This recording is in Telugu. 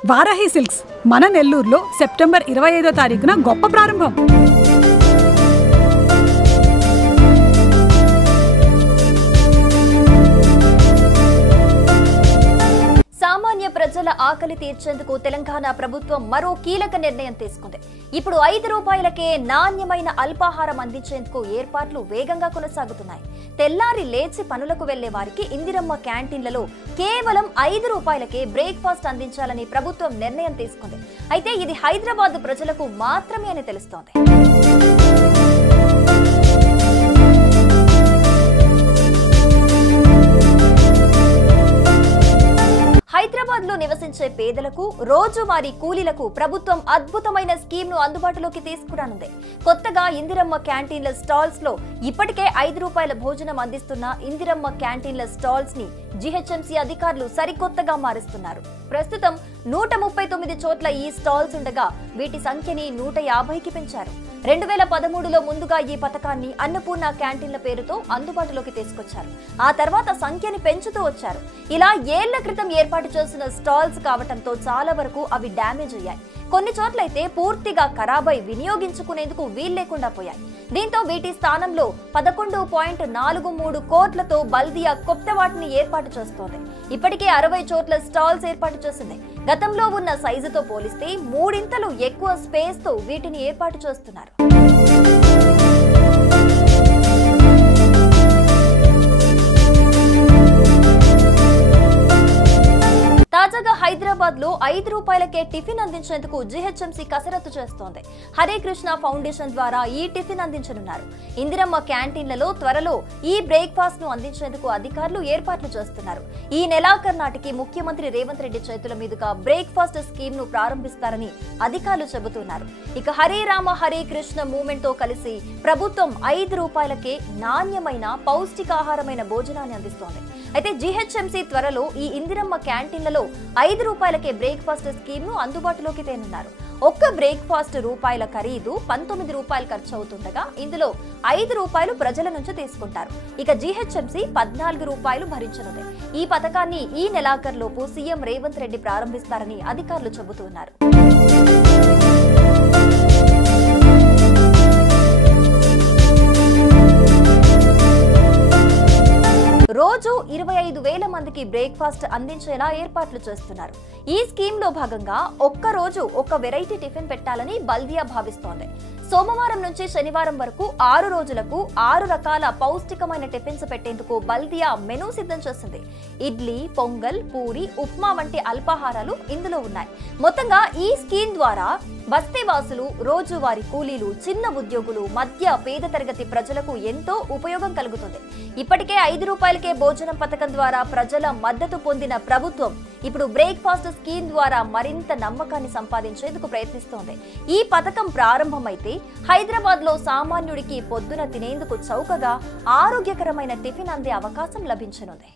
వారాహి సిల్క్స్ మన నెల్లూరులో సెప్టెంబర్ 25వ తారీఖున గొప్ప ప్రారంభం. సామాన్య ప్రజల ఆకలి తీర్చేందుకు తెలంగాణ ప్రభుత్వం మరో కీలక నిర్ణయం తీసుకుంది. ఇప్పుడు 5 రూపాయలకే నాణ్యమైన అల్పాహారం అందించేందుకు ఏర్పాట్లు వేగంగా కొనసాగుతున్నాయి. తెల్లారి లేచి పనులకు వెళ్లే వారికి ఇందిరమ్మ క్యాంటీన్లలో కేవలం 5 రూపాయలకే బ్రేక్ఫాస్ట్ అందించాలని ప్రభుత్వం నిర్ణయం తీసుకుంది. అయితే ఇది హైదరాబాద్ ప్రజలకు మాత్రమే అని తెలుస్తోంది. హైదరాబాద్ లో నివసించే పేదలకు, రోజువారీ కూలీలకు ప్రభుత్వం అద్భుతమైన స్కీమ్ ను అందుబాటులోకి తీసుకురానుంది. కొత్తగా ఇందిరమ్మ క్యాంటీన్ల స్టాల్స్ లో ఇప్పటికే 5 రూపాయల భోజనం అందిస్తున్న ఇందిరమ్మ క్యాంటీన్ల స్టాల్స్ ని జీహెచ్ఎంసీ అధికారులు సరికొత్తగా మారుస్తున్నారు. ప్రస్తుతం 139 చోట్ల ఈ స్టాల్స్ ఉండగా వీటి సంఖ్యని 150కి పెంచారు. 2013లో ముందుగా ఈ పథకాన్ని అన్నపూర్ణ క్యాంటీన్ల పేరుతో అందుబాటులోకి తీసుకొచ్చారు. ఆ తర్వాత సంఖ్యని పెంచుతూ వచ్చారు. ఇలా ఏళ్ల క్రితం ఏర్పాటు చేసిన స్టాల్స్ కావటంతో చాలా వరకు అవి డ్యామేజ్ అయ్యాయి. కొన్ని చోట్లయితే పూర్తిగా ఖరాబై వినియోగించుకునేందుకు వీల్లేకుండా పోయాయి. దీంతో వీటి స్థానంలో 11.43 కోట్లతో బల్దియా కొత్త వాటిని ఏర్పాటు చేస్తోంది. ఇప్పటికే 60 చోట్ల స్టాల్స్ ఏర్పాటు చేసింది. గతంలో ఉన్న సైజుతో పోలిస్తే 3 ఎక్కువ స్పేస్ తో వీటిని ఏర్పాటు చేస్తున్నారు. తాజాగా హైదరాబాద్ లో 5 రూపాయలకే టిఫిన్ అందించేందుకు జీహెచ్ఎంసీ కసరత్తు చేస్తోంది. హరే కృష్ణ ఫౌండేషన్ ద్వారా ఈ టిఫిన్ అందించనున్నారు. ఇందిరమ్మ క్యాంటీన్లలో త్వరలో ఈ బ్రేక్ఫాస్ట్ ను అందించేందుకు అధికారులు ఏర్పాట్లు చేస్తున్నారు. ఈ నెలాఖరు నాటికి ముఖ్యమంత్రి రేవంత్ రెడ్డి చేతుల మీదుగా బ్రేక్ఫాస్ట్ స్కీమ్ ను ప్రారంభిస్తారని అధికారులు చెబుతున్నారు. ఇక హరే రామ హరే కృష్ణ మూవ్మెంట్ తో కలిసి ప్రభుత్వం 5 రూపాయలకే నాణ్యమైన పౌష్టికాహారమైన భోజనాన్ని అందిస్తోంది. అయితే జీహెచ్ఎంసీ త్వరలో ఈ ఇందిరమ్మ క్యాంటీన్లలో 5 రూపాయలకే బ్రేక్ఫాస్ట్ స్కీమ్ ను అందుబాటులోకి తేనున్నారు. ఒక్క బ్రేక్ఫాస్ట్ రూపాయల ఖరీదు 19 రూపాయలు ఖర్చు అవుతుండగా ఇందులో 5 రూపాయలు ప్రజల నుంచి తీసుకుంటారు. ఇక జీహెచ్ఎంసీ 14 రూపాయలు భరించనుంది. ఈ పథకాన్ని ఈ నెలాఖరులోపు సీఎం రేవంత్ రెడ్డి ప్రారంభిస్తారని అధికారులు చెబుతున్నారు. రోజు 25,000 మందికి బ్రేక్ఫాస్ట్ అందించేలా ఏర్పాట్లు చేస్తున్నారు. ఈ స్కీమ్ లో భాగంగా ఒక్క రోజు ఒక వెరైటీ టిఫిన్ పెట్టాలని బల్దియా భావిస్తోంది. సోమవారం నుంచి శనివారం వరకు 6 రోజులకు 6 రకాల పౌష్టికమైన టిఫిన్స్ పెట్టేందుకు బల్దియా మెనూ సిద్ధం చేసింది. ఇడ్లీ, పొంగల్, పూరి, ఉప్మా వంటి అల్పాహారాలు ఇందులో ఉన్నాయి. మొత్తంగా ఈ స్కీమ్ ద్వారా బస్తీవాసులు, రోజువారీ కూలీలు, చిన్న ఉద్యోగులు, మధ్య పేద తరగతి ప్రజలకు ఎంతో ఉపయోగం కలుగుతుంది. ఇప్పటికే 5 రూపాయలకే భోజనం పథకం ద్వారా ప్రజల మద్దతు పొందిన ప్రభుత్వం ఇప్పుడు బ్రేక్ఫాస్ట్ స్కీమ్ ద్వారా మరింత నమ్మకాన్ని సంపాదించేందుకు ప్రయత్నిస్తోంది. ఈ పథకం ప్రారంభమైతే హైదరాబాద్ లో సామాన్యుడికి పొద్దున తినేందుకు చౌకగా ఆరోగ్యకరమైన టిఫిన్ అందే అవకాశం లభించనుంది.